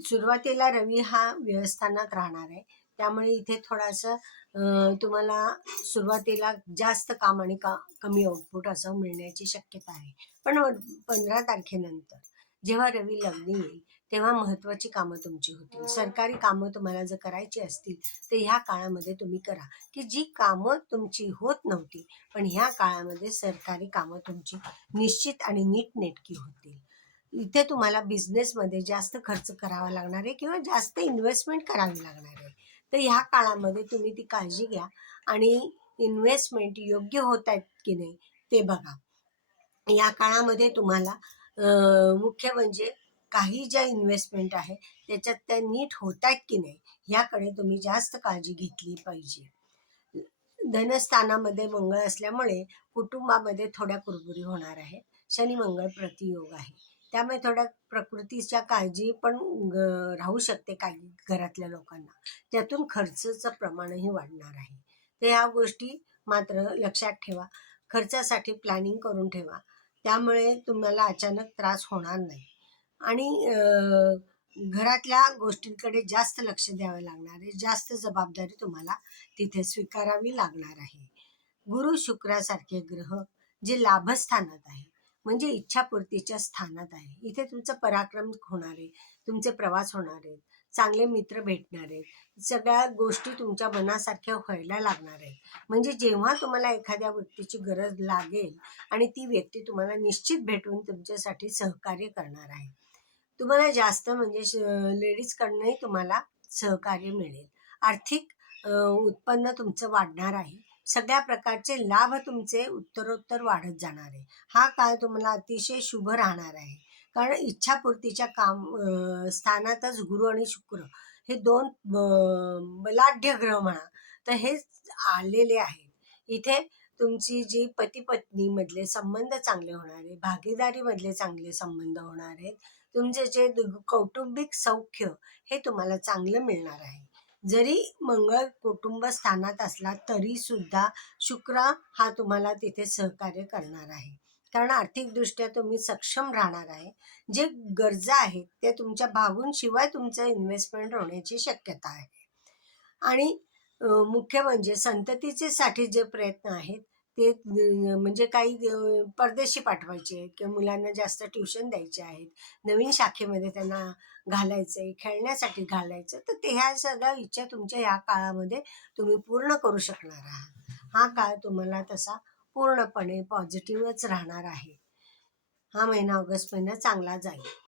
सुरुवातीला रवी हा व्यवस्थानात राहणार आहे. त्यामुळे इथे थोडंसं तुम्हाला सुरुवातीला जास्त काम आणि का कमी आउटपुट असं मिळण्याची शक्यता आहे. पण पंधरा तारखेनंतर जेव्हा रवी लग्नी येईल तेव्हा महत्त्वाची कामं तुमची होतील. सरकारी कामं तुम्हाला जर करायची असतील तर ह्या काळामध्ये तुम्ही करा. की जी कामं तुमची होत नव्हती पण ह्या काळामध्ये सरकारी कामं तुमची निश्चित आणि नीटनेटकी होतील. इथे तुम्हाला बिझनेसमध्ये जास्त खर्च करावा लागणार आहे किंवा जास्त इन्व्हेस्टमेंट करावी लागणार आहे. तर ह्या काळामध्ये तुम्ही ती काळजी घ्या आणि इन्व्हेस्टमेंट योग्य होत आहेत की नाही ते बघा. या काळामध्ये तुम्हाला मुख्य म्हणजे काही ज्या इन्व्हेस्टमेंट आहे त्याच्यात त्या नीट होत आहेत की नाही ह्याकडे तुम्ही जास्त काळजी घेतली पाहिजे. धनस्थानामध्ये मंगळ असल्यामुळे कुटुंबामध्ये थोड्या कुरबुरी होणार आहे. शनी मंगळ प्रतियोग आहे. त्यामुळे थोड्या प्रकृतीच्या काळजी पण राहू शकते काही घरातल्या लोकांना. त्यातून खर्चाचं प्रमाणही वाढणार आहे. तर ह्या गोष्टी मात्र लक्षात ठेवा. खर्चासाठी प्लॅनिंग करून ठेवा. त्यामुळे तुम्हाला अचानक त्रास होणार नाही. आणि घरातल्या गोष्टींकडे जास्त लक्ष द्यावं लागणार आहे. जास्त जबाबदारी तुम्हाला तिथे स्वीकारावी लागणार आहे. गुरु शुक्रासारखे ग्रह जे लाभस्थानात आहे म्हणजे इच्छापूर्तीच्या स्थानात आहे. इथे तुमचं पराक्रम होणार आहे. तुमचे प्रवास होणार आहेत. चांगले मित्र भेटणार आहेत. सगळ्या गोष्टी तुमच्या मनासारख्या व्हायला लागणार आहेत. म्हणजे जेव्हा तुम्हाला एखाद्या व्यक्तीची गरज लागेल आणि ती व्यक्ती तुम्हाला निश्चित भेटून तुमच्यासाठी सहकार्य करणार आहे. तुम्हाला जास्त म्हणजे लेडीजकडनंही तुम्हाला सहकार्य मिळेल. आर्थिक उत्पन्न तुमचं वाढणार आहे. सगळ्या प्रकारचे लाभ तुमचे उत्तरोत्तर वाढत जाणार आहे. हा काळ तुम्हाला अतिशय शुभ राहणार आहे. कारण इच्छापूर्तीच्या काम स्थानातच गुरु आणि शुक्र हे दोन बलाढ्य ग्रह म्हणा तर हे आलेले आहेत. इथे तुमची जी पती पत्नी मधले संबंध चांगले होणार आहे भागीदारी मधले चांगले संबंध होणार आहेत तुमचे जे दु- कौटुंबिक सौख्य हे तुम्हाला चांगलं मिळणार आहे. जरी मंगळ कुटुंब स्थानात असला तरी सुद्धा शुक्र हा तुम्हाला तिथे सहकार्य करणार आहे. कारण आर्थिकदृष्ट्या तुम्ही सक्षम राहणार आहे. जे गरजा आहेत ते तुमच्या भागून शिवाय तुमचं इन्व्हेस्टमेंट होण्याची शक्यता आहे. आणि मुख्य म्हणजे संततीचे साठी जे प्रयत्न आहेत ते म्हणजे काही परदेशी पाठवायचे आहेत किंवा मुलांना जास्त ट्युशन द्यायचे आहेत. नवीन शाखेमध्ये त्यांना घालायचं आहे खेळण्यासाठी घालायचं. तर ते ह्या सगळ्या इच्छा तुमच्या ह्या काळामध्ये तुम्ही पूर्ण करू शकणार आहात. हा काळ तुम्हाला तसा पूर्णपणे पॉझिटिव्हच राहणार आहे. हा महिना ऑगस्ट महिना चांगला जाईल.